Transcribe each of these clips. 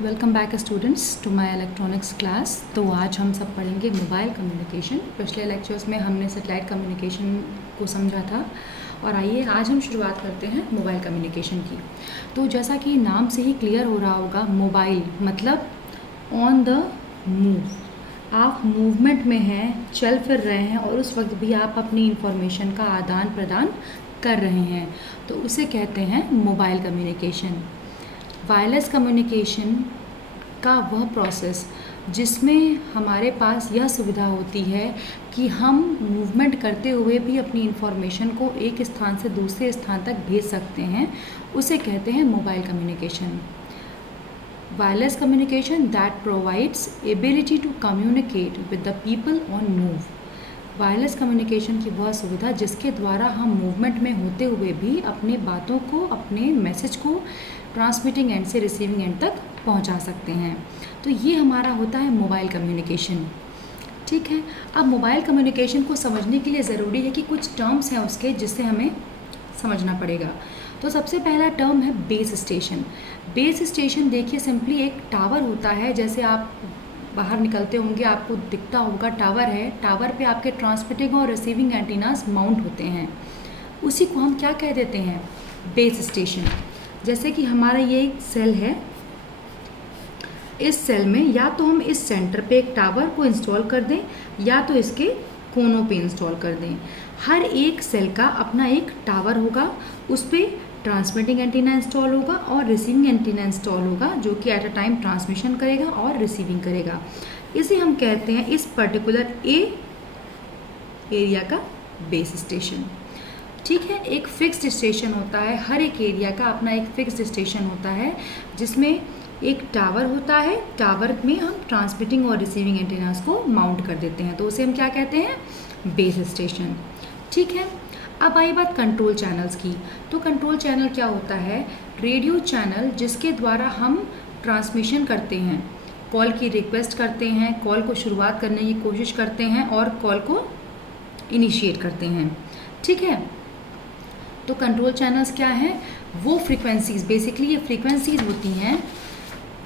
Welcome back students to my electronics class. तो आज हम सब पढ़ेंगे मोबाइल कम्युनिकेशन। पिछले लेक्चर्स में हमने सैटेलाइट कम्युनिकेशन को समझा था और आइए आज हम शुरुआत करते हैं मोबाइल कम्युनिकेशन की। तो जैसा कि नाम से ही क्लियर हो रहा होगा, मोबाइल मतलब ऑन द मूव। आप मूवमेंट में हैं, चल फिर रहे हैं और उस वक्त भी आप अपनी इंफॉर्मेशन का आदान प्रदान कर रहे हैं, तो उसे कहते हैं मोबाइल कम्युनिकेशन। वायरलेस कम्युनिकेशन का वह प्रोसेस जिसमें हमारे पास यह सुविधा होती है कि हम मूवमेंट करते हुए भी अपनी इंफॉर्मेशन को एक स्थान से दूसरे स्थान तक भेज सकते हैं, उसे कहते हैं mobile communication. Wireless communication that provides ability to communicate with the people on move. Wireless communication की वह सुविधा जिसके द्वारा हम मूवमेंट में होते हुए भी अपने बातों को, अपने मैसेज को ट्रांसमिटिंग एंड से रिसीविंग एंड तक पहुंचा सकते हैं। तो ये हमारा होता है मोबाइल कम्युनिकेशन। ठीक है, अब मोबाइल कम्युनिकेशन को समझने के लिए ज़रूरी है कि कुछ टर्म्स हैं उसके जिससे हमें समझना पड़ेगा। तो सबसे पहला टर्म है बेस स्टेशन। बेस स्टेशन देखिए, सिंपली एक टावर होता है। जैसे आप बाहर निकलते होंगे, आपको दिखता होगा टावर है, टावर पे आपके ट्रांसमिटिंग और रिसीविंग एंटीनास माउंट होते हैं। उसी को हम क्या कह देते हैं? Base station. जैसे कि हमारा ये एक सेल है, इस सेल में या तो हम इस सेंटर पे एक टावर को इंस्टॉल कर दें या तो इसके कोनों पे इंस्टॉल कर दें। हर एक सेल का अपना एक टावर होगा, उस पर ट्रांसमिटिंग एंटीना इंस्टॉल होगा और रिसीविंग एंटीना इंस्टॉल होगा, जो कि एट अ टाइम ट्रांसमिशन करेगा और रिसीविंग करेगा। इसे हम कहते हैं इस पर्टिकुलर एरिया का बेस स्टेशन। ठीक है, एक फिक्स्ड स्टेशन होता है, हर एक एरिया का अपना एक फिक्स्ड स्टेशन होता है जिसमें एक टावर होता है। टावर में हम ट्रांसमिटिंग और रिसीविंग एंटीनास को माउंट कर देते हैं, तो उसे हम क्या कहते हैं? Base station. ठीक है, अब आई बात कंट्रोल चैनल्स की। तो कंट्रोल चैनल क्या होता है? रेडियो चैनल जिसके द्वारा हम ट्रांसमिशन करते हैं, कॉल की रिक्वेस्ट करते हैं, कॉल को शुरुआत करने की कोशिश करते हैं और कॉल को इनिशिएट करते हैं। ठीक है, तो कंट्रोल चैनल्स क्या हैं? वो फ्रीक्वेंसीज, बेसिकली ये फ्रीक्वेंसीज होती हैं।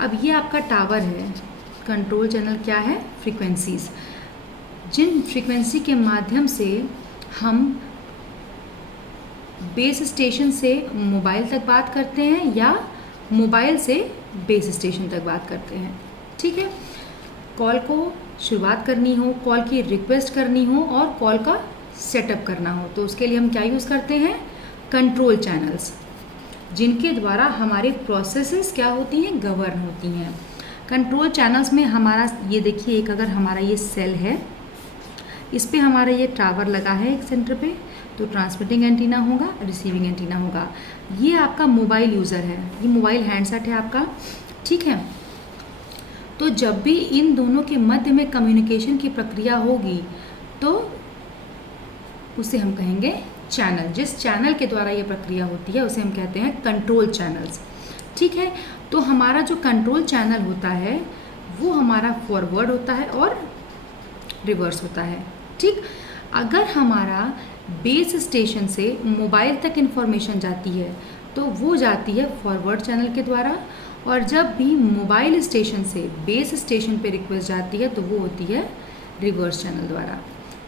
अब ये आपका टावर है, कंट्रोल चैनल क्या है? फ्रीक्वेंसीज। जिन फ्रीक्वेंसी के माध्यम से हम बेस स्टेशन से मोबाइल तक बात करते हैं या मोबाइल से बेस स्टेशन तक बात करते हैं। ठीक है, कॉल को शुरुआत करनी हो, कॉल की रिक्वेस्ट करनी हो और कॉल का सेटअप करना हो, तो उसके लिए हम क्या यूज़ करते हैं? कंट्रोल चैनल्स, जिनके द्वारा हमारी प्रोसेसेस क्या होती हैं? गवर्न होती हैं। कंट्रोल चैनल्स में हमारा ये देखिए, एक अगर हमारा ये सेल है, इस पे हमारा ये टावर लगा है एक सेंटर पे, तो ट्रांसमिटिंग एंटीना होगा, रिसीविंग एंटीना होगा। ये आपका मोबाइल यूज़र है, ये मोबाइल हैंडसेट है आपका। ठीक है, तो जब भी इन दोनों के मध्य में कम्युनिकेशन की प्रक्रिया होगी तो उसे हम कहेंगे चैनल। जिस चैनल के द्वारा ये प्रक्रिया होती है उसे हम कहते हैं कंट्रोल चैनल्स। ठीक है, तो हमारा जो कंट्रोल चैनल होता है वो हमारा फॉरवर्ड होता है और रिवर्स होता है। ठीक, अगर हमारा बेस स्टेशन से मोबाइल तक इंफॉर्मेशन जाती है तो वो जाती है फॉरवर्ड चैनल के द्वारा, और जब भी मोबाइल स्टेशन से बेस स्टेशन पे रिक्वेस्ट जाती है तो वो होती है रिवर्स चैनल द्वारा।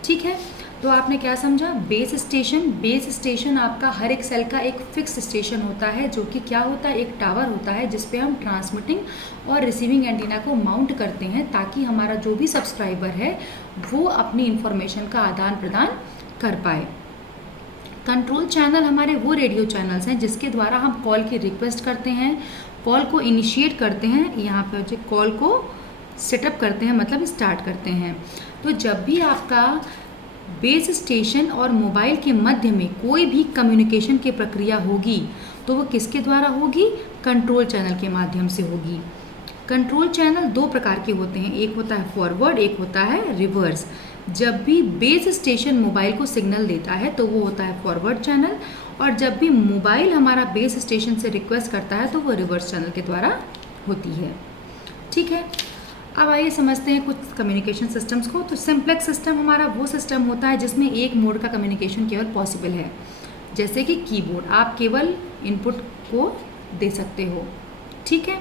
ठीक है, तो आपने क्या समझा? Base station. बेस स्टेशन आपका हर एक सेल का एक फिक्स स्टेशन होता है, जो कि क्या होता है? एक टावर होता है जिस पे हम ट्रांसमिटिंग और रिसीविंग एंटीना को माउंट करते हैं ताकि हमारा जो भी सब्सक्राइबर है वो अपनी इंफॉर्मेशन का आदान प्रदान कर पाए। कंट्रोल चैनल हमारे वो रेडियो चैनल्स हैं जिसके द्वारा हम कॉल की रिक्वेस्ट करते हैं, कॉल को इनिशिएट करते हैं, यहाँ पर जो कॉल को सेटअप करते हैं, मतलब स्टार्ट करते हैं। तो जब भी आपका बेस स्टेशन और मोबाइल के मध्य में कोई भी कम्युनिकेशन की प्रक्रिया होगी तो वो किसके द्वारा होगी? कंट्रोल चैनल के माध्यम से होगी। कंट्रोल चैनल दो प्रकार के होते हैं, एक होता है फॉरवर्ड, एक होता है रिवर्स। जब भी बेस स्टेशन मोबाइल को सिग्नल देता है तो वो होता है फॉरवर्ड चैनल, और जब भी मोबाइल हमारा बेस स्टेशन से रिक्वेस्ट करता है तो वो रिवर्स चैनल के द्वारा होती है। ठीक है, अब आइए समझते हैं कुछ कम्युनिकेशन सिस्टम्स को। तो सिंप्लेक्स सिस्टम हमारा वो सिस्टम होता है जिसमें एक मोड का कम्युनिकेशन केवल पॉसिबल है, जैसे कि कीबोर्ड, आप केवल इनपुट को दे सकते हो। ठीक है,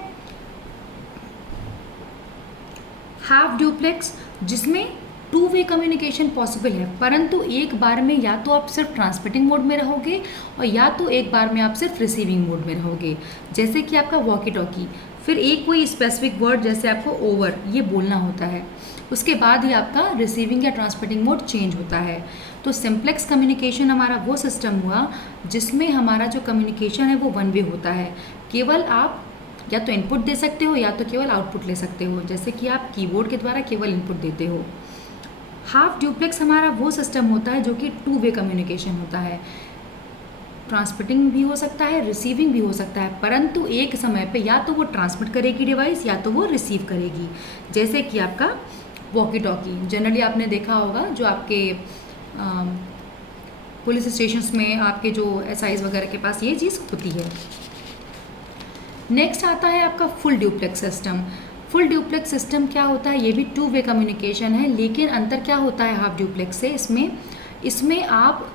हाफ ड्यूप्लेक्स जिसमें टू वे कम्युनिकेशन पॉसिबल है, परंतु एक बार में या तो आप सिर्फ ट्रांसमिटिंग मोड में रहोगे और या तो एक बार में आप सिर्फ रिसीविंग मोड में रहोगे। जैसे कि आपका वॉकी टॉकी, फिर एक कोई स्पेसिफिक वर्ड जैसे आपको ओवर ये बोलना होता है, उसके बाद ही आपका रिसीविंग या ट्रांसमिटिंग मोड चेंज होता है। तो सिंप्लेक्स कम्युनिकेशन हमारा वो सिस्टम हुआ जिसमें हमारा जो कम्युनिकेशन है वो वन वे होता है। केवल आप या तो इनपुट दे सकते हो या तो केवल आउटपुट ले सकते हो, जैसे कि आप कीबोर्ड के द्वारा केवल इनपुट देते हो। हाफ ड्यूप्लेक्स हमारा वो सिस्टम होता है जो कि टू वे कम्युनिकेशन होता है, ट्रांसमिटिंग भी हो सकता है, रिसीविंग भी हो सकता है, परंतु एक समय पे या तो वो ट्रांसमिट करेगी डिवाइस या तो वो रिसीव करेगी। जैसे कि आपका वॉकी टॉकी, जनरली आपने देखा होगा जो आपके पुलिस स्टेशंस में आपके जो एसआईज वगैरह के पास ये चीज़ होती है। नेक्स्ट आता है आपका full duplex system. Full duplex system क्या होता है, ये भी टू वे कम्युनिकेशन है, लेकिन अंतर क्या होता है हाफ ड्यूप्लेक्स से, इसमें आप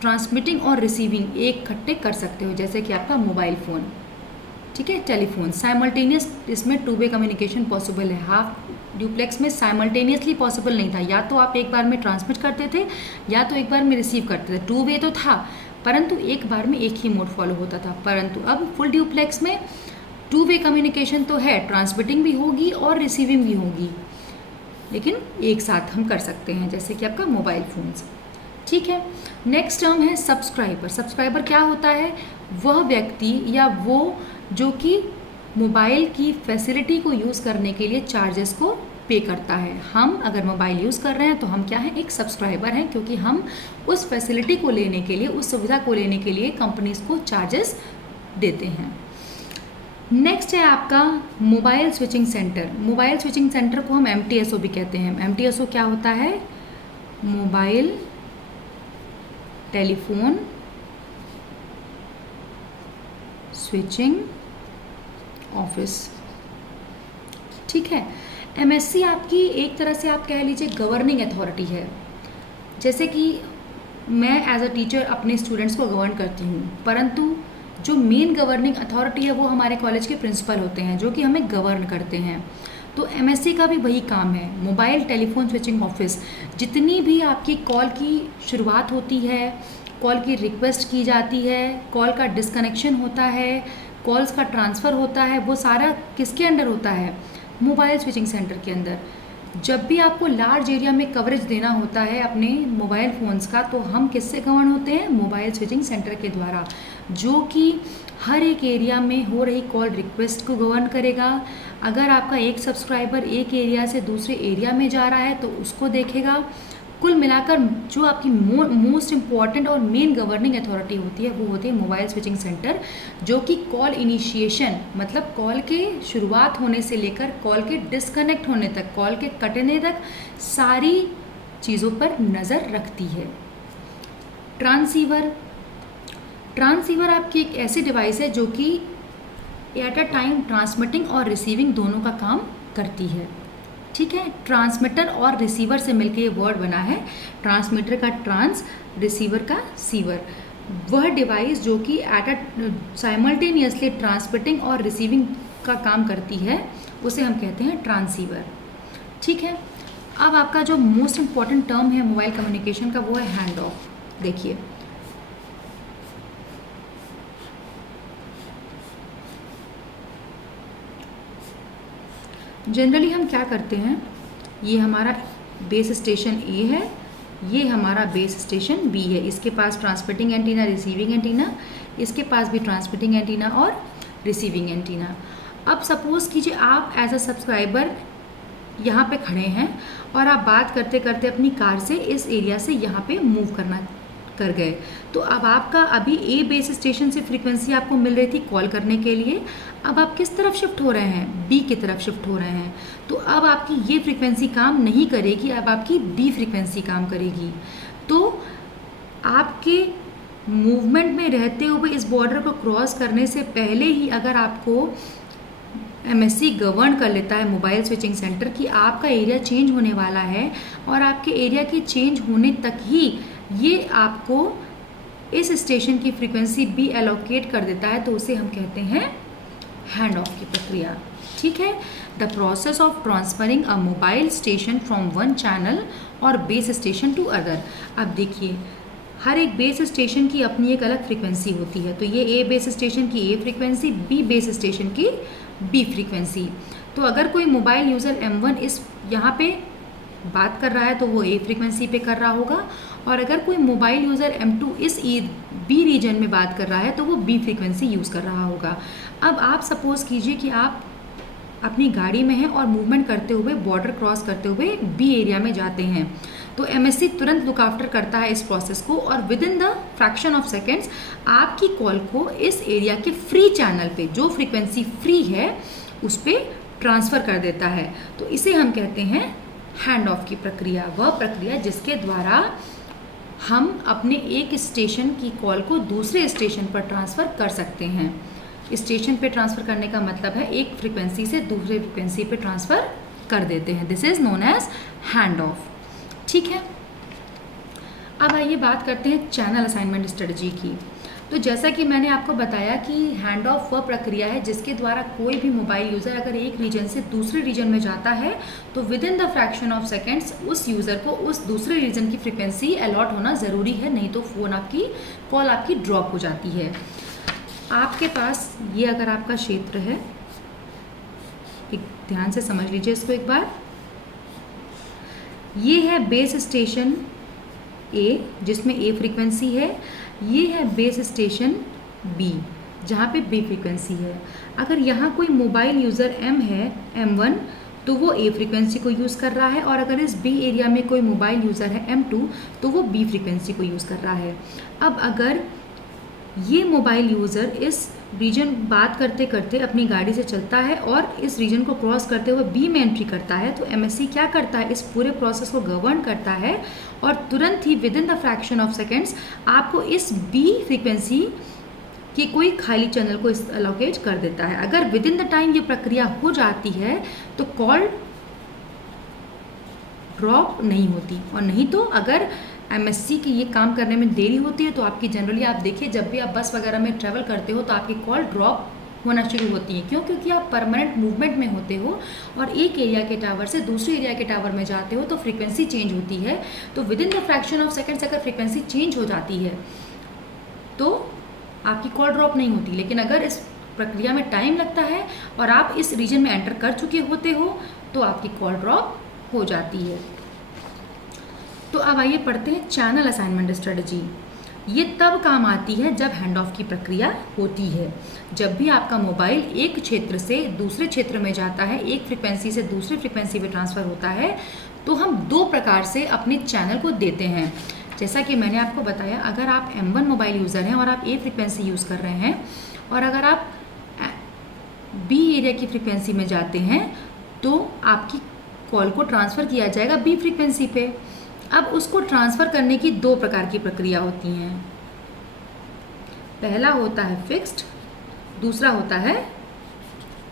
ट्रांसमिटिंग और रिसीविंग एक इकट्ठे कर सकते हो, जैसे कि आपका मोबाइल फ़ोन, ठीक है, टेलीफोन। साइमल्टेनियस इसमें टू वे कम्युनिकेशन पॉसिबल है। हाफ ड्यूप्लेक्स में साइमल्टेनियसली पॉसिबल नहीं था, या तो आप एक बार में ट्रांसमिट करते थे या तो एक बार में रिसीव करते थे। टू वे तो था परंतु एक बार में एक ही मोड फॉलो होता था, परंतु अब फुल ड्यूप्लेक्स में टू वे कम्युनिकेशन तो है, ट्रांसमिटिंग भी होगी और रिसीविंग भी होगी, लेकिन एक साथ हम कर सकते हैं, जैसे कि आपका मोबाइल फ़ोन्स, ठीक है। नेक्स्ट टर्म है सब्सक्राइबर। सब्सक्राइबर क्या होता है, वह व्यक्ति या वो जो कि मोबाइल की फैसिलिटी को यूज़ करने के लिए चार्जेस को पे करता है। हम अगर मोबाइल यूज़ कर रहे हैं तो हम क्या हैं, एक सब्सक्राइबर हैं, क्योंकि हम उस फैसिलिटी को लेने के लिए, उस सुविधा को लेने के लिए कंपनीज को चार्जेस देते हैं। नेक्स्ट है आपका mobile switching centre. Mobile switching centre को हम MTSO भी कहते हैं। MTSO क्या होता है, मोबाइल टेलीफोन स्विचिंग ऑफिस, ठीक है। MSC आपकी एक तरह से आप कह लीजिए गवर्निंग अथॉरिटी है। जैसे कि मैं एज अ टीचर अपने स्टूडेंट्स को गवर्न करती हूँ, परंतु जो मेन गवर्निंग अथॉरिटी है वो हमारे कॉलेज के प्रिंसिपल होते हैं जो कि हमें गवर्न करते हैं। तो MSC का भी वही काम है, मोबाइल टेलीफोन स्विचिंग ऑफिस। जितनी भी आपकी कॉल की शुरुआत होती है, कॉल की रिक्वेस्ट की जाती है, कॉल का डिस्कनेक्शन होता है, कॉल्स का ट्रांसफ़र होता है, वो सारा किसके अंडर होता है, मोबाइल स्विचिंग सेंटर के अंदर। जब भी आपको लार्ज एरिया में कवरेज देना होता है अपने मोबाइल फ़ोन्स का, तो हम किससे गवर्न होते हैं, मोबाइल स्विचिंग सेंटर के द्वारा, जो कि हर एक एरिया में हो रही कॉल रिक्वेस्ट को गवर्न करेगा। अगर आपका एक सब्सक्राइबर एक एरिया से दूसरे एरिया में जा रहा है तो उसको देखेगा। कुल मिलाकर जो आपकी मोस्ट इम्पॉर्टेंट और मेन गवर्निंग अथॉरिटी होती है वो होती है मोबाइल स्विचिंग सेंटर, जो कि कॉल इनिशिएशन मतलब कॉल के शुरुआत होने से लेकर कॉल के डिस्कनेक्ट होने तक, कॉल के कटने तक सारी चीज़ों पर नज़र रखती है। ट्रांसीवर आपकी एक ऐसी डिवाइस है जो कि एट अ टाइम ट्रांसमिटिंग और रिसीविंग दोनों का काम करती है, ठीक है। ट्रांसमीटर और रिसीवर से मिलकर ये वर्ड बना है, ट्रांसमीटर का ट्रांस, रिसीवर का सीवर। वह डिवाइस जो कि एट अ साइमल्टेनियसली ट्रांसमिटिंग और रिसीविंग का काम करती है उसे हम कहते हैं ट्रांसीवर, ठीक है। अब आपका जो मोस्ट इम्पॉर्टेंट टर्म है मोबाइल कम्युनिकेशन का वो है हैंड ऑफ। देखिए, जनरली हम क्या करते हैं, ये हमारा बेस स्टेशन A है, ये हमारा बेस स्टेशन B है, इसके पास ट्रांसमिटिंग एंटीना, रिसीविंग एंटीना, इसके पास भी ट्रांसमिटिंग एंटीना और रिसीविंग एंटीना। अब सपोज़ कीजिए आप एज अ सब्सक्राइबर यहाँ पे खड़े हैं और आप बात करते करते अपनी कार से इस एरिया से यहाँ पे मूव कर गए, तो अब आपका अभी A बेस स्टेशन से फ्रीक्वेंसी आपको मिल रही थी कॉल करने के लिए, अब आप किस तरफ शिफ्ट हो रहे हैं, B की तरफ शिफ्ट हो रहे हैं, तो अब आपकी ये फ्रीक्वेंसी काम नहीं करेगी, अब आपकी B फ्रीक्वेंसी काम करेगी। तो आपके मूवमेंट में रहते हुए इस बॉर्डर को क्रॉस करने से पहले ही अगर आपको MSC गवर्न कर लेता है मोबाइल स्विचिंग सेंटर की आपका एरिया चेंज होने वाला है, और आपके एरिया की चेंज होने तक ही ये आपको इस स्टेशन की फ्रीक्वेंसी B एलोकेट कर देता है, तो उसे हम कहते हैं हैंड ऑफ की प्रक्रिया, ठीक है। The process of transferring a mobile station from one channel और बेस स्टेशन टू अदर। अब देखिए, हर एक बेस स्टेशन की अपनी एक अलग फ्रीक्वेंसी होती है। तो ये ए बेस स्टेशन की ए फ्रीक्वेंसी, बी बेस स्टेशन की बी फ्रीक्वेंसी। तो अगर कोई मोबाइल यूज़र M1 इस यहाँ पे बात कर रहा है तो वो ए फ्रीक्वेंसी पे कर रहा होगा, और अगर कोई मोबाइल यूज़र M2 इस बी रीजन में बात कर रहा है तो वो बी फ्रीक्वेंसी यूज़ कर रहा होगा। अब आप सपोज़ कीजिए कि आप अपनी गाड़ी में हैं और मूवमेंट करते हुए, बॉर्डर क्रॉस करते हुए बी एरिया में जाते हैं, तो MSC तुरंत लुक आफ्टर करता है इस प्रोसेस को और with in the fraction of seconds आपकी कॉल को इस एरिया के फ्री चैनल पे, जो फ्रीक्वेंसी फ्री है, उस पर ट्रांसफ़र कर देता है। तो इसे हम कहते हैं हैंड ऑफ की प्रक्रिया। वह प्रक्रिया जिसके द्वारा हम अपने एक स्टेशन की कॉल को दूसरे स्टेशन पर ट्रांसफ़र कर सकते हैं। स्टेशन पे ट्रांसफ़र करने का मतलब है एक फ्रीक्वेंसी से दूसरे फ्रीक्वेंसी पे ट्रांसफ़र कर देते हैं। This is known as hand off. ठीक है, अब आइए बात करते हैं चैनल असाइनमेंट स्ट्रेटजी की। तो जैसा कि मैंने आपको बताया कि हैंड ऑफ वह प्रक्रिया है जिसके द्वारा कोई भी मोबाइल यूज़र अगर एक रीजन से दूसरे रीजन में जाता है तो with in the fraction of seconds उस यूज़र को उस दूसरे रीजन की फ्रीक्वेंसी अलॉट होना ज़रूरी है, नहीं तो फ़ोन आपकी कॉल आपकी ड्रॉप हो जाती है। आपके पास ये अगर आपका क्षेत्र है, एक ध्यान से समझ लीजिए इसको एक बार, ये है बेस स्टेशन ए जिसमें ए फ्रीक्वेंसी है, ये है बेस स्टेशन बी जहाँ पे बी फ्रीक्वेंसी है। अगर यहाँ कोई मोबाइल यूज़र M है, M1, तो वो ए फ्रीक्वेंसी को यूज़ कर रहा है, और अगर इस बी एरिया में कोई मोबाइल यूज़र है M2 तो वो बी फ्रीक्वेंसी को यूज़ कर रहा है। अब अगर ये मोबाइल यूज़र इस रीजन बात करते करते अपनी गाड़ी से चलता है और इस रीजन को क्रॉस करते हुए बी में एंट्री करता है, तो MSC क्या करता है, इस पूरे प्रोसेस को गवर्न करता है और तुरंत ही within the fraction of seconds आपको इस बी फ्रीक्वेंसी कि कोई खाली चैनल को एलोकेट कर देता है। अगर विद इन द टाइम ये प्रक्रिया हो जाती है तो कॉल ड्रॉप नहीं होती, और नहीं तो अगर MSC की ये काम करने में देरी होती है तो आपकी जनरली आप देखिए जब भी आप बस वगैरह में ट्रैवल करते हो तो आपकी कॉल ड्रॉप होना शुरू होती है। क्यों? क्योंकि आप परमानेंट मूवमेंट में होते हो और एक एरिया के टावर से दूसरे एरिया के टावर में जाते हो तो फ्रीक्वेंसी चेंज होती है। तो with in the fraction of seconds अगर फ्रीक्वेंसी चेंज हो जाती है तो आपकी कॉल ड्रॉप नहीं होती। लेकिन अगर इस प्रक्रिया में टाइम लगता है और आप इस रीजन में एंटर कर चुके होते हो तो आपकी कॉल ड्रॉप हो जाती है। तो अब आइए पढ़ते हैं चैनल असाइनमेंट स्ट्रेटजी। ये तब काम आती है जब हैंड ऑफ की प्रक्रिया होती है। जब भी आपका मोबाइल एक क्षेत्र से दूसरे क्षेत्र में जाता है, एक फ्रीक्वेंसी से दूसरे फ्रीक्वेंसी पे ट्रांसफ़र होता है, तो हम दो प्रकार से अपने चैनल को देते हैं। जैसा कि मैंने आपको बताया, अगर आप M1 मोबाइल यूज़र हैं और आप ए फ्रीक्वेंसी यूज़ कर रहे हैं और अगर आप बी एरिया की फ्रीक्वेंसी में जाते हैं तो आपकी कॉल को ट्रांसफ़र किया जाएगा बी फ्रीक्वेंसी पे। अब उसको ट्रांसफ़र करने की दो प्रकार की प्रक्रिया होती हैं। पहला होता है फिक्स्ड, दूसरा होता है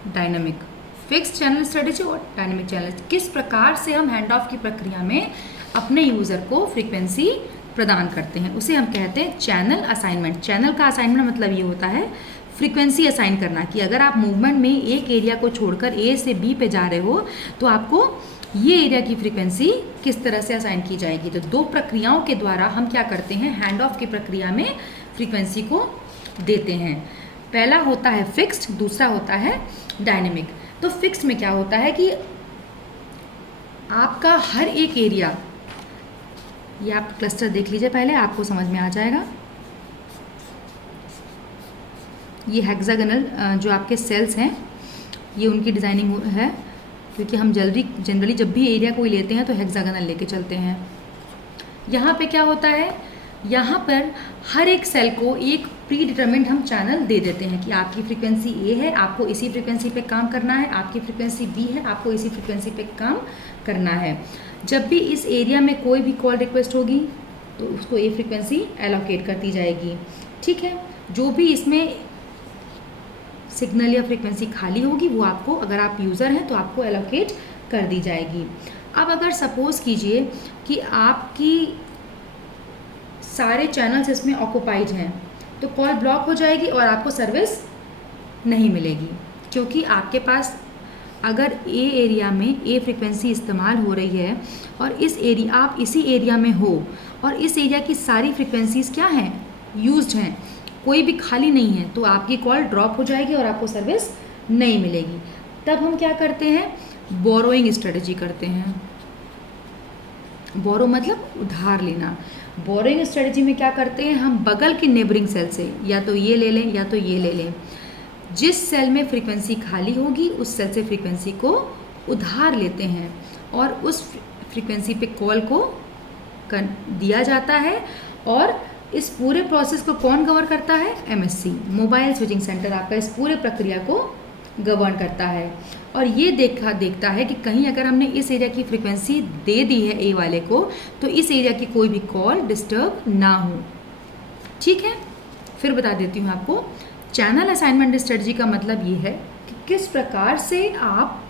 डायनामिक। फिक्स्ड चैनल स्ट्रेटजी और डायनामिक चैनल, किस प्रकार से हम हैंड ऑफ की प्रक्रिया में अपने यूज़र को फ्रीक्वेंसी प्रदान करते हैं, उसे हम कहते हैं चैनल असाइनमेंट। चैनल का असाइनमेंट मतलब ये होता है फ्रीक्वेंसी असाइन करना, कि अगर आप मूवमेंट में एक एरिया को छोड़कर ए से बी पे जा रहे हो तो आपको ये एरिया की फ्रीक्वेंसी किस तरह से असाइन की जाएगी। तो दो प्रक्रियाओं के द्वारा हम क्या करते हैं, हैंड ऑफ की प्रक्रिया में फ्रीक्वेंसी को देते हैं। पहला होता है फिक्स्ड, दूसरा होता है डायनेमिक। तो फिक्स्ड में क्या होता है कि आपका हर एक एरिया, ये आप क्लस्टर देख लीजिए पहले, आपको समझ में आ जाएगा। ये हेक्सागोनल जो आपके सेल्स हैं, ये उनकी डिज़ाइनिंग है, क्योंकि हम जनरली जब भी एरिया कोई लेते हैं तो हेक्सागोनल लेके चलते हैं। यहाँ पे क्या होता है, यहाँ पर हर एक सेल को एक प्री डिटरमिन्ड हम चैनल दे देते हैं कि आपकी फ्रीक्वेंसी ए है, आपको इसी फ्रीक्वेंसी पे काम करना है, आपकी फ्रीक्वेंसी बी है, आपको इसी फ्रीक्वेंसी पे काम करना है। जब भी इस एरिया में कोई भी कॉल रिक्वेस्ट होगी तो उसको ए फ्रीक्वेंसी एलोकेट कर दी जाएगी। ठीक है, जो भी इसमें सिग्नल या फ्रीक्वेंसी खाली होगी वो आपको, अगर आप यूज़र हैं तो आपको एलोकेट कर दी जाएगी। अब अगर सपोज़ कीजिए कि आपकी सारे चैनल्स इसमें ऑक्यूपाइड हैं तो कॉल ब्लॉक हो जाएगी और आपको सर्विस नहीं मिलेगी, क्योंकि आपके पास अगर ए एरिया में ए फ्रिक्वेंसी इस्तेमाल हो रही है और आप इसी एरिया में हो और इस एरिया की सारी फ्रिक्वेंसीज़ क्या हैं, यूज्ड हैं, कोई भी खाली नहीं है, तो आपकी कॉल ड्रॉप हो जाएगी और आपको सर्विस नहीं मिलेगी। तब हम क्या करते हैं, बोरोइंग स्ट्रेटजी करते हैं। बोरो मतलब उधार लेना। बोरोइंग स्ट्रेटजी में क्या करते हैं, हम बगल के नेबरिंग सेल से या तो ये ले लें या तो ये ले लें, जिस सेल में फ्रीक्वेंसी खाली होगी उस सेल से फ्रीक्वेंसी को उधार लेते हैं और उस फ्रीक्वेंसी पे कॉल को दिया जाता है। और इस पूरे प्रोसेस को कौन गवर्न करता है, एमएससी, मोबाइल स्विचिंग सेंटर आपका इस पूरे प्रक्रिया को गवर्न करता है। और ये देखता है कि कहीं अगर हमने इस एरिया की फ्रीक्वेंसी दे दी है ए वाले को, तो इस एरिया की कोई भी कॉल डिस्टर्ब ना हो। ठीक है, फिर बता देती हूँ आपको। चैनल असाइनमेंट स्ट्रेटजी का मतलब ये है कि किस प्रकार से आप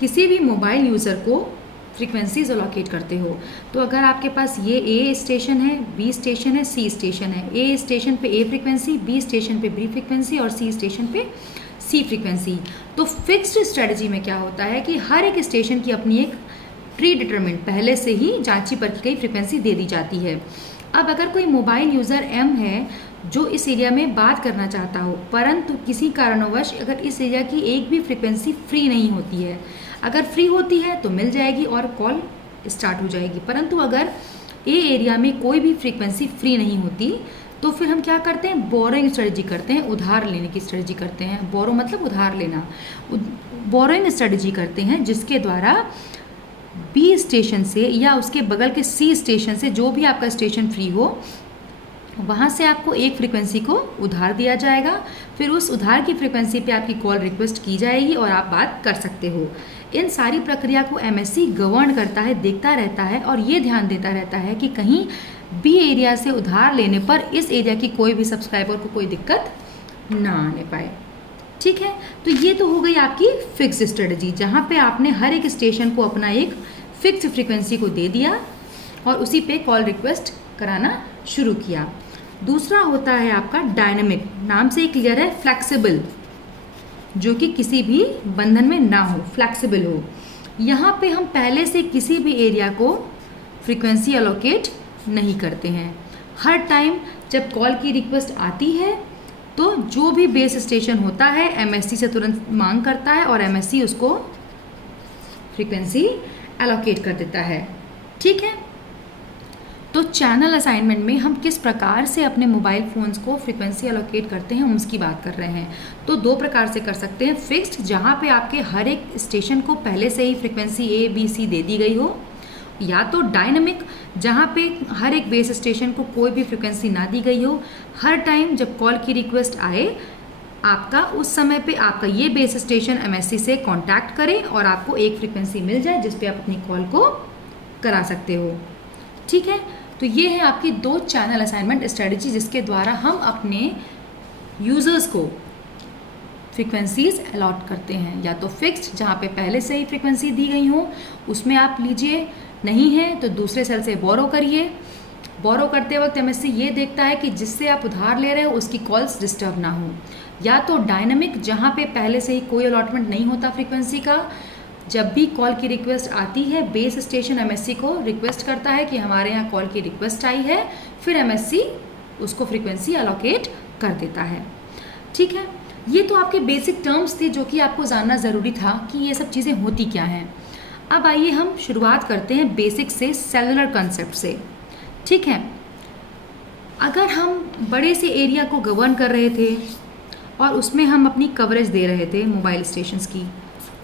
किसी भी मोबाइल यूज़र को फ्रीक्वेंसीज अलोकेट करते हो। तो अगर आपके पास ये ए स्टेशन है, बी स्टेशन है, सी स्टेशन है, ए स्टेशन पे ए फ्रीक्वेंसी, बी स्टेशन पे बी फ्रीक्वेंसी और सी स्टेशन पे सी फ्रीक्वेंसी, तो फिक्स्ड स्ट्रेटजी में क्या होता है कि हर एक स्टेशन की अपनी एक प्री डिटरमिन्ड, पहले से ही जांची परखी गई फ्रीक्वेंसी दे दी जाती है। अब अगर कोई मोबाइल यूज़र एम है जो इस एरिया में बात करना चाहता हो, परंतु किसी कारणवश अगर इस एरिया की एक भी फ्रीक्वेंसी फ्री नहीं होती है, अगर फ्री होती है तो मिल जाएगी और कॉल स्टार्ट हो जाएगी, परंतु अगर ए एरिया में कोई भी फ्रीक्वेंसी फ्री नहीं होती तो फिर हम क्या करते हैं, बोरोइंग स्ट्रेटजी करते हैं, उधार लेने की स्ट्रेटजी करते हैं। बोरो मतलब उधार लेना। बोरोइंग स्ट्रेटजी करते हैं जिसके द्वारा बी स्टेशन से या उसके बगल के सी स्टेशन से, जो भी आपका स्टेशन फ्री हो, वहाँ से आपको एक फ्रीक्वेंसी को उधार दिया जाएगा। फिर उस उधार की फ्रीक्वेंसी पे आपकी कॉल रिक्वेस्ट की जाएगी और आप बात कर सकते हो। इन सारी प्रक्रिया को एमएससी गवर्न करता है, देखता रहता है और ये ध्यान देता रहता है कि कहीं बी एरिया से उधार लेने पर इस एरिया की कोई भी सब्सक्राइबर को कोई दिक्कत ना आने पाए। ठीक है, तो ये तो हो गई आपकी फिक्स स्ट्रेटजी, जहाँ पे आपने हर एक स्टेशन को अपना एक फिक्स फ्रीक्वेंसी को दे दिया और उसी पे कॉल रिक्वेस्ट कराना शुरू किया। दूसरा होता है आपका डायनेमिक, नाम से ही क्लियर है, फ्लेक्सिबल, जो कि किसी भी बंधन में ना हो, फ्लेक्सिबल हो। यहाँ पे हम पहले से किसी भी एरिया को फ्रीक्वेंसी अलोकेट नहीं करते हैं। हर टाइम जब कॉल की रिक्वेस्ट आती है तो जो भी बेस स्टेशन होता है एमएससी से तुरंत मांग करता है और एमएससी उसको फ्रीक्वेंसी एलोकेट कर देता है। ठीक है, तो चैनल असाइनमेंट में हम किस प्रकार से अपने मोबाइल फ़ोन्स को फ्रीक्वेंसी एलोकेट करते हैं उसकी बात कर रहे हैं। तो दो प्रकार से कर सकते हैं, फिक्स्ड, जहाँ पे आपके हर एक स्टेशन को पहले से ही फ्रीक्वेंसी ए बी सी दे दी गई हो, या तो डायनामिक, जहाँ पे हर एक बेस स्टेशन को कोई भी फ्रीक्वेंसी ना दी गई हो। हर टाइम जब कॉल की रिक्वेस्ट आए, आपका उस समय पे आपका ये बेस स्टेशन एमएससी से कांटेक्ट करे और आपको एक फ्रीक्वेंसी मिल जाए जिस पे आप अपनी कॉल को करा सकते हो। ठीक है, तो ये है आपकी दो चैनल असाइनमेंट स्ट्रेटजी जिसके द्वारा हम अपने यूज़र्स को फ्रीक्वेंसीज अलॉट करते हैं। या तो फिक्स्ड, जहाँ पे पहले से ही फ्रीक्वेंसी दी गई हो उसमें आप लीजिए, नहीं है तो दूसरे सेल से बोरो करिए। बोरो करते वक्त एमएससी ये देखता है कि जिससे आप उधार ले रहे हो उसकी कॉल्स डिस्टर्ब ना हो। या तो डायनामिक, जहाँ पे पहले से ही कोई अलॉटमेंट नहीं होता फ्रीक्वेंसी का, जब भी कॉल की रिक्वेस्ट आती है बेस स्टेशन एमएससी को रिक्वेस्ट करता है कि हमारे यहाँ कॉल की रिक्वेस्ट आई है, फिर एमएससी उसको फ्रीक्वेंसी अलोकेट कर देता है। ठीक है, ये तो आपके बेसिक टर्म्स थे जो कि आपको जानना ज़रूरी था कि ये सब चीज़ें होती क्या हैं। अब आइए हम शुरुआत करते हैं बेसिक से, सेलुलर कंसेप्ट से। ठीक है, अगर हम बड़े से एरिया को गवर्न कर रहे थे और उसमें हम अपनी कवरेज दे रहे थे मोबाइल स्टेशंस की,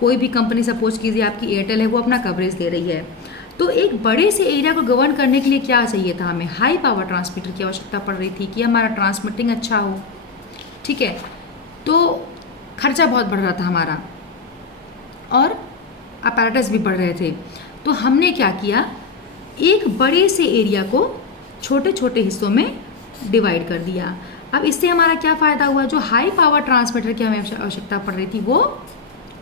कोई भी कंपनी सपोज कीजिए आपकी एयरटेल है, वो अपना कवरेज दे रही है, तो एक बड़े से एरिया को गवर्न करने के लिए क्या चाहिए था, हमें हाई पावर ट्रांसमीटर की आवश्यकता पड़ रही थी कि हमारा ट्रांसमिटिंग अच्छा हो। ठीक है, तो खर्चा बहुत बढ़ रहा था हमारा और अपैरेटस भी बढ़ रहे थे। तो हमने क्या किया, एक बड़े से एरिया को छोटे छोटे हिस्सों में डिवाइड कर दिया। अब इससे हमारा क्या फ़ायदा हुआ, जो हाई पावर ट्रांसमीटर की हमें आवश्यकता पड़ रही थी वो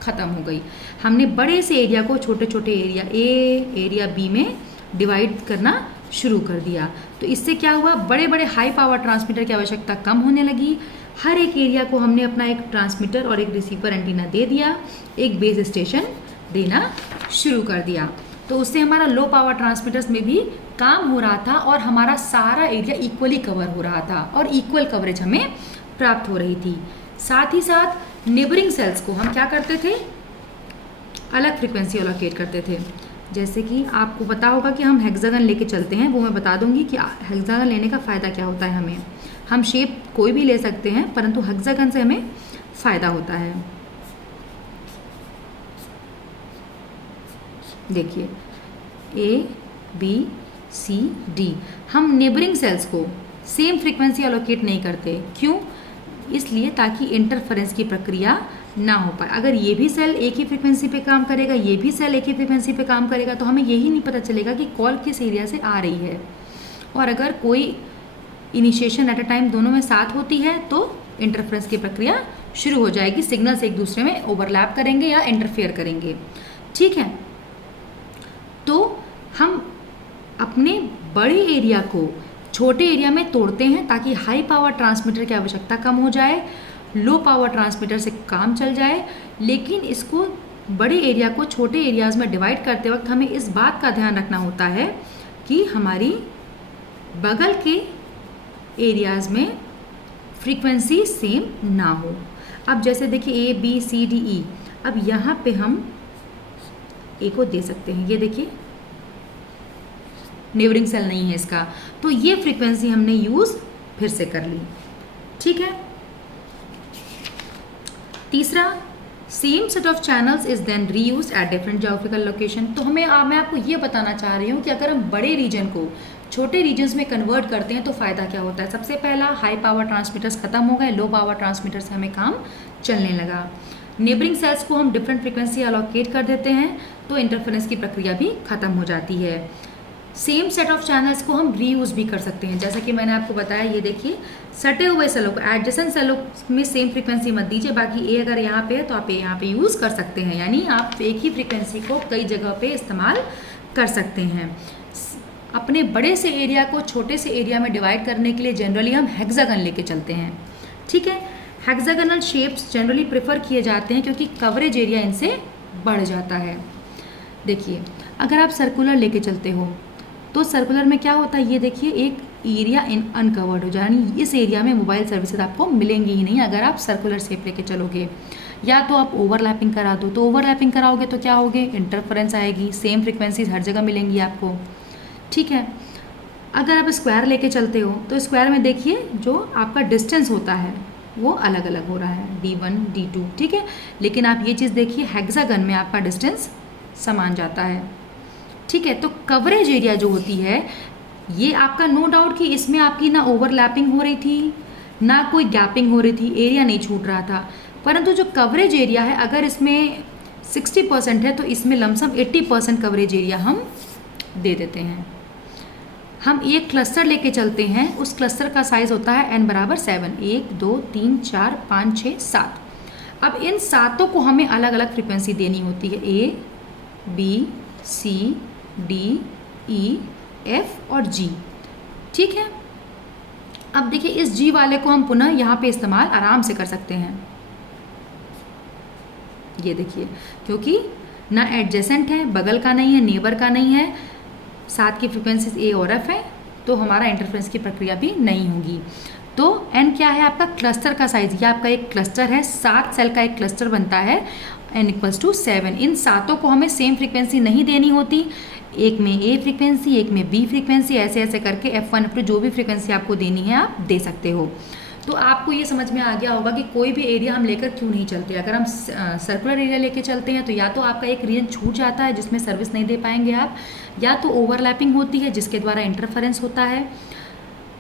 ख़त्म हो गई। हमने बड़े से एरिया को छोटे छोटे एरिया ए, एरिया बी में डिवाइड करना शुरू कर दिया। तो इससे क्या हुआ, बड़े बड़े हाई पावर ट्रांसमीटर की आवश्यकता कम होने लगी, हर एक एरिया को हमने अपना एक ट्रांसमीटर और एक रिसीवर एंटीना दे दिया, एक बेस स्टेशन देना शुरू कर दिया। तो उससे हमारा लो पावर ट्रांसमीटर्स में भी काम हो रहा था और हमारा सारा एरिया इक्वली कवर हो रहा था और इक्वल कवरेज हमें प्राप्त हो रही थी। साथ ही साथ नेबरिंग सेल्स को हम क्या करते थे, अलग फ्रीक्वेंसी एलोकेट करते थे। जैसे कि आपको पता होगा कि हम हेक्सागन लेके चलते हैं, वो मैं बता दूंगी कि हेक्सागन लेने का फ़ायदा क्या होता है हमें। हम शेप कोई भी ले सकते हैं परंतु हेक्सागन से हमें फ़ायदा होता है। देखिए ए बी सी डी, हम नेबरिंग सेल्स को सेम फ्रीक्वेंसी एलोकेट नहीं करते। क्यों? इसलिए ताकि इंटरफेरेंस की प्रक्रिया ना हो पाए। अगर ये भी सेल एक ही फ्रीक्वेंसी पे काम करेगा, ये भी सेल एक ही फ्रीक्वेंसी पे काम करेगा, तो हमें यही नहीं पता चलेगा कि कॉल किस एरिया से आ रही है। और अगर कोई इनिशिएशन एट अ टाइम दोनों में साथ होती है तो इंटरफेरेंस की प्रक्रिया शुरू हो जाएगी, सिग्नल्स एक दूसरे में ओवरलैप करेंगे या इंटरफेयर करेंगे। ठीक है, तो हम अपने बड़े एरिया को छोटे एरिया में तोड़ते हैं ताकि हाई पावर ट्रांसमीटर की आवश्यकता कम हो जाए, लो पावर ट्रांसमीटर से काम चल जाए। लेकिन इसको बड़े एरिया को छोटे एरियाज़ में डिवाइड करते वक्त हमें इस बात का ध्यान रखना होता है कि हमारी बगल के एरियाज़ में फ्रीक्वेंसी सेम ना हो। अब जैसे देखिए A B C D E, अब यहाँ पे हम ए को दे सकते हैं। ये देखिए नेबरिंग सेल नहीं है इसका, तो ये फ्रीक्वेंसी हमने यूज़ फिर से कर ली। ठीक है। तीसरा, same set of channels is then reused at different geographical location. तो मैं आपको ये बताना चाह रही हूँ कि अगर हम बड़े रीजन को छोटे रीजन्स में कन्वर्ट करते हैं तो फ़ायदा क्या होता है। सबसे पहला, हाई पावर ट्रांसमीटर्स खत्म हो गए, लो पावर ट्रांसमीटर से हमें काम चलने लगा। नेबरिंग सेल्स को हम डिफरेंट फ्रीक्वेंसी एलोकेट कर देते हैं तो इंटरफेरेंस की प्रक्रिया भी खत्म हो जाती है। सेम सेट ऑफ चैनल्स को हम रीयूज़ भी कर सकते हैं। जैसा कि मैंने आपको बताया, ये देखिए सटे हुए सेलों को, एडजेसेंट सेलों में सेम फ्रीक्वेंसी मत दीजिए, बाकी ए अगर यहाँ पे है तो आप ए यहाँ पे यूज़ कर सकते हैं। यानी आप एक ही फ्रीक्वेंसी को कई जगह पे इस्तेमाल कर सकते हैं। अपने बड़े से एरिया को छोटे से एरिया में डिवाइड करने के लिए जनरली हम हेक्सागन लेके चलते हैं। ठीक है, हेक्सागनल शेप्स जनरली प्रेफर किए जाते हैं क्योंकि कवरेज एरिया इनसे बढ़ जाता है। देखिए, अगर आप सर्कुलर लेके चलते हो तो सर्कुलर में क्या होता है, ये देखिए एक एरिया अनकवर्ड हो जाए, यानी इस एरिया में मोबाइल सर्विसेज आपको मिलेंगी ही नहीं अगर आप सर्कुलर शेप लेके चलोगे। या तो आप ओवरलैपिंग करा दो, तो ओवरलैपिंग कराओगे तो क्या होगे, इंटरफेरेंस आएगी, सेम फ्रीक्वेंसीज हर जगह मिलेंगी आपको। ठीक है, अगर आप स्क्वायर लेके चलते हो तो स्क्वायर में देखिए जो आपका डिस्टेंस होता है वो अलग अलग हो रहा है, D1 D2। ठीक है, लेकिन आप ये चीज़ देखिए हेक्सागन में आपका डिस्टेंस समान जाता है। ठीक है, तो कवरेज एरिया जो होती है ये आपका, नो डाउट कि इसमें आपकी ना ओवरलैपिंग हो रही थी ना कोई गैपिंग हो रही थी, एरिया नहीं छूट रहा था। परंतु जो कवरेज एरिया है, अगर इसमें 60% है तो इसमें लमसम 80% कवरेज एरिया हम दे देते हैं। हम एक क्लस्टर लेके चलते हैं, उस क्लस्टर का साइज होता है n बराबर 7, 1 2 3 4 5 6 7। अब इन सातों को हमें अलग अलग फ्रीक्वेंसी देनी होती है, A B C D E F और G। ठीक है, अब देखिए इस G वाले को हम पुनः यहाँ पे इस्तेमाल आराम से कर सकते हैं। ये देखिए, क्योंकि ना एडजेसेंट है, बगल का नहीं है, नेबर का नहीं है, साथ की फ्रीक्वेंसीज A और F है, तो हमारा इंटरफेरेंस की प्रक्रिया भी नहीं होगी। तो n क्या है आपका क्लस्टर का साइज, ये आपका एक क्लस्टर है, 7 सेल का एक क्लस्टर बनता है, n = 7। इन सातों को हमें सेम फ्रीक्वेंसी नहीं देनी होती, एक में A फ्रीक्वेंसी, एक में B फ्रीक्वेंसी, ऐसे ऐसे करके F1 F2 जो भी फ्रीक्वेंसी आपको देनी है आप दे सकते हो। तो आपको ये समझ में आ गया होगा कि कोई भी एरिया हम लेकर क्यों नहीं चलते। अगर हम सर्कुलर एरिया लेके चलते हैं तो या तो आपका एक रीजन छूट जाता है जिसमें सर्विस नहीं दे पाएंगे आप, या तो ओवरलैपिंग होती है जिसके द्वारा इंटरफेरेंस होता है।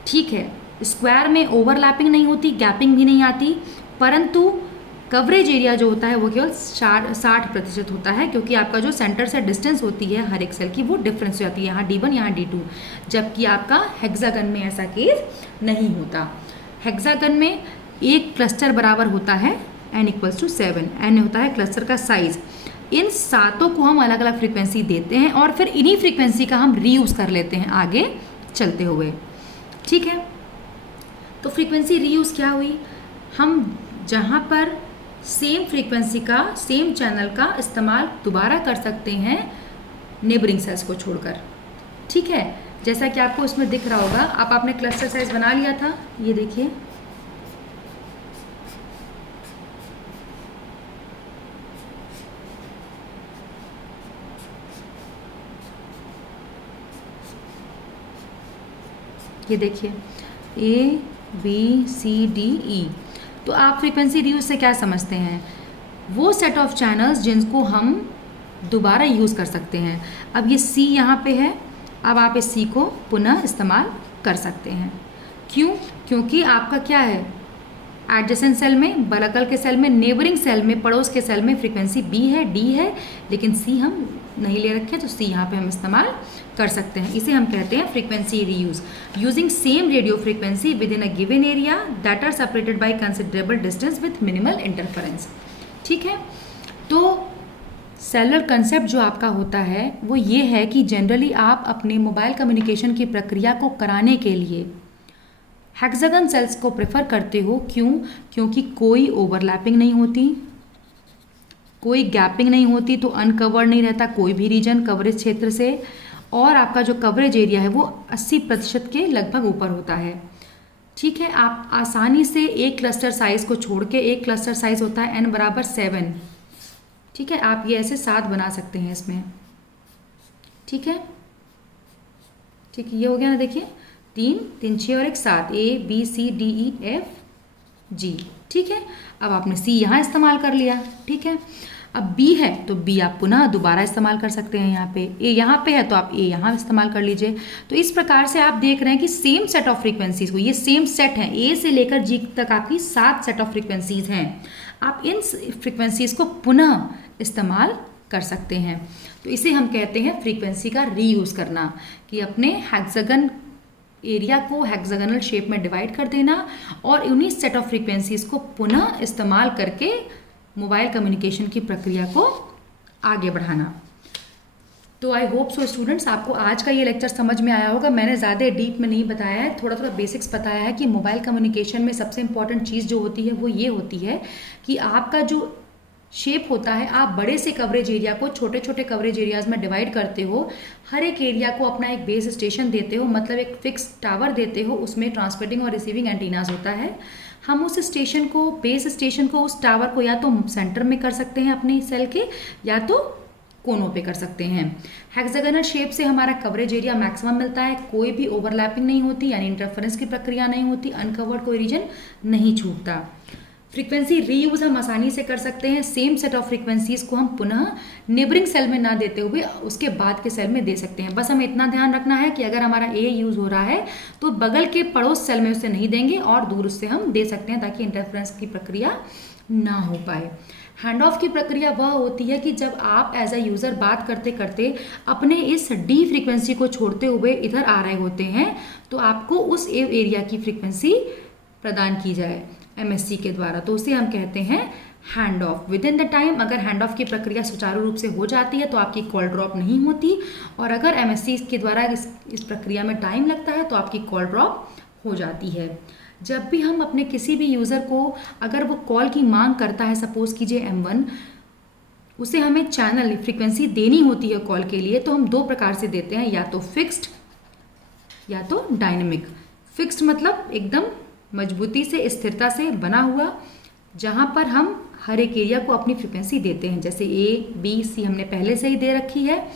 ठीक है, स्क्वायर में ओवरलैपिंग नहीं होती, गैपिंग भी नहीं आती, परंतु कवरेज एरिया जो होता है वो केवल 60% होता है, क्योंकि आपका जो सेंटर से डिस्टेंस होती है हर एक सेल की वो डिफरेंस हो जाती है, यहाँ D1 यहाँ D2, जबकि आपका हेक्सागन में ऐसा केस नहीं होता। हेक्सागन में एक क्लस्टर बराबर होता है n = 7, n होता है क्लस्टर का साइज। इन सातों को हम अलग अलग फ्रीक्वेंसी देते हैं और फिर इन्हीं फ्रीक्वेंसी का हम रीयूज़ कर लेते हैं आगे चलते हुए। ठीक है, तो फ्रीक्वेंसी रीयूज़ क्या हुई, हम जहाँ पर सेम फ्रीक्वेंसी का सेम चैनल का इस्तेमाल दोबारा कर सकते हैं नेबरिंग सेल्स को छोड़कर। ठीक है, जैसा कि आपको उसमें दिख रहा होगा, आपने क्लस्टर साइज बना लिया था, ये देखिए ये देखिए ABCDE। तो आप फ्रीक्वेंसी रीयूज से क्या समझते हैं? वो सेट ऑफ चैनल्स जिनको हम दोबारा यूज़ कर सकते हैं। अब ये C यहाँ पे है, अब आप इस C को पुनः इस्तेमाल कर सकते हैं। क्यों? क्योंकि आपका क्या है, एडजेसेंट सेल में, बगल के सेल में, नेबरिंग सेल में, पड़ोस के सेल में फ्रीक्वेंसी B है, D है, लेकिन C हम नहीं ले रखे, तो C यहाँ पे हम इस्तेमाल कर सकते हैं। इसे हम कहते हैं frequency reuse. Using same radio frequency within a given area that are separated by considerable distance with minimal interference. ठीक है, तो सेलुलर कंसेप्ट जो आपका होता है वो ये है कि जनरली आप अपने मोबाइल कम्युनिकेशन की प्रक्रिया को कराने के लिए हेक्सागन सेल्स को प्रेफर करते हो। क्यों? क्योंकि कोई ओवरलैपिंग नहीं होती, कोई गैपिंग नहीं होती, तो अनकवर्ड नहीं रहता कोई भी रीजन कवरेज क्षेत्र से, और आपका जो कवरेज एरिया है वो 80% के लगभग ऊपर होता है। ठीक है, आप आसानी से एक क्लस्टर साइज को छोड़ के, एक क्लस्टर साइज होता है n बराबर 7। ठीक है, आप ये ऐसे 7 बना सकते हैं इसमें। ठीक है, ठीक है, ये हो गया ना, देखिए 3 3 6 और 1 7, ABCDEFG। ठीक है, अब आपने C यहाँ इस्तेमाल कर लिया। ठीक है, अब B है तो B आप पुनः दोबारा इस्तेमाल कर सकते हैं। यहाँ पे A यहाँ पे है तो आप A यहाँ इस्तेमाल कर लीजिए। तो इस प्रकार से आप देख रहे हैं कि सेम सेट ऑफ फ्रीक्वेंसीज को, ये सेम सेट हैं, A से लेकर G तक आपकी 7 सेट ऑफ फ्रीक्वेंसीज हैं। आप इन फ्रीक्वेंसीज को पुनः इस्तेमाल कर सकते हैं। तो इसे हम कहते हैं फ्रीक्वेंसी का रीयूज करना, कि अपने हेक्सागन एरिया को हेक्सागनल शेप में डिवाइड कर देना और उन्हीं सेट ऑफ फ्रीक्वेंसीज को पुनः इस्तेमाल करके मोबाइल कम्युनिकेशन की प्रक्रिया को आगे बढ़ाना। तो आई होप सो स्टूडेंट्स, आपको आज का ये लेक्चर समझ में आया होगा। मैंने ज़्यादा डीप में नहीं बताया है, थोड़ा थोड़ा बेसिक्स बताया है कि मोबाइल कम्युनिकेशन में सबसे इंपॉर्टेंट चीज़ जो होती है वो ये होती है कि आपका जो शेप होता है, आप बड़े से कवरेज एरिया को छोटे छोटे कवरेज एरियाज में डिवाइड करते हो, हर एक एरिया को अपना एक बेस स्टेशन देते हो, मतलब एक फिक्स टावर देते हो, उसमें ट्रांसमिटिंग और रिसीविंग एंटीनाज होता है। हम उस स्टेशन को, बेस स्टेशन को, उस टावर को या तो सेंटर में कर सकते हैं अपने सेल के, या तो कोनों पे कर सकते हैं। हेक्सागोनल शेप से हमारा कवरेज एरिया मैक्सिमम मिलता है, कोई भी ओवरलैपिंग नहीं होती, यानी इंटरफेरेंस की प्रक्रिया नहीं होती, अनकवर्ड कोई रीजन नहीं छूटता। फ्रीक्वेंसी रीयूज हम आसानी से कर सकते हैं। सेम सेट ऑफ फ्रीक्वेंसीज को हम पुनः नेबरिंग सेल में ना देते हुए उसके बाद के सेल में दे सकते हैं। बस हमें इतना ध्यान रखना है कि अगर हमारा ए यूज हो रहा है तो बगल के पड़ोस सेल में उसे नहीं देंगे और दूर उससे हम दे सकते हैं, ताकि इंटरफेरेंस की प्रक्रिया ना हो पाए। हैंड ऑफ की प्रक्रिया वह होती है कि जब आप एज अ यूज़र बात करते करते अपने इस डी फ्रीक्वेंसी को छोड़ते हुए इधर आ रहे होते हैं, तो आपको उस एरिया की फ्रीक्वेंसी प्रदान की जाए MSC के द्वारा, तो उसे हम कहते हैं hand of. With in the time अगर हैंड ऑफ की प्रक्रिया सुचारू रूप से हो जाती है तो आपकी कॉल ड्रॉप नहीं होती, और अगर MSC के द्वारा इस प्रक्रिया में टाइम लगता है तो आपकी कॉल ड्रॉप हो जाती है। जब भी हम अपने किसी भी यूज़र को, अगर वो कॉल की मांग करता है, सपोज कीजिए M1, उसे हमें चैनल फ्रीक्वेंसी देनी होती है कॉल के लिए, तो हम दो प्रकार से देते हैं, या तो फिक्स्ड या तो डायनेमिक। फिक्स्ड मतलब एकदम मजबूती से, स्थिरता से बना हुआ, जहाँ पर हम हर एक एरिया को अपनी फ्रीक्वेंसी देते हैं, जैसे A, B, C हमने पहले से ही दे रखी है।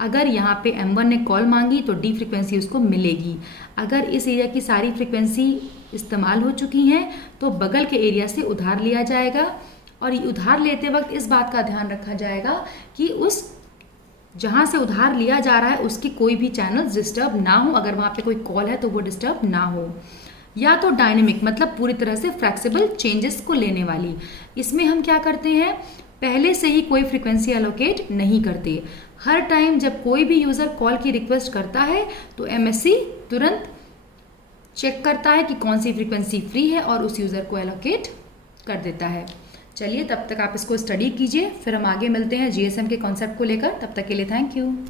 अगर यहाँ पे M1 ने कॉल मांगी तो D फ्रीक्वेंसी उसको मिलेगी। अगर इस एरिया की सारी फ्रीक्वेंसी इस्तेमाल हो चुकी हैं तो बगल के एरिया से उधार लिया जाएगा, और ये उधार लेते वक्त इस बात का ध्यान रखा जाएगा कि उस जहाँ से उधार लिया जा रहा है उसकी कोई भी चैनल डिस्टर्ब ना हो, अगर वहाँ पे कोई कॉल है तो वो डिस्टर्ब ना हो। या तो डायनेमिक मतलब पूरी तरह से फ्लेक्सिबल चेंजेस को लेने वाली, इसमें हम क्या करते हैं, पहले से ही कोई फ्रीक्वेंसी एलोकेट नहीं करते। हर टाइम जब कोई भी यूज़र कॉल की रिक्वेस्ट करता है तो MSC तुरंत चेक करता है कि कौन सी फ्रीक्वेंसी फ्री है और उस यूज़र को एलोकेट कर देता है। चलिए, तब तक आप इसको स्टडी कीजिए, फिर हम आगे मिलते हैं GSM के कॉन्सेप्ट को लेकर। तब तक के लिए थैंक यू।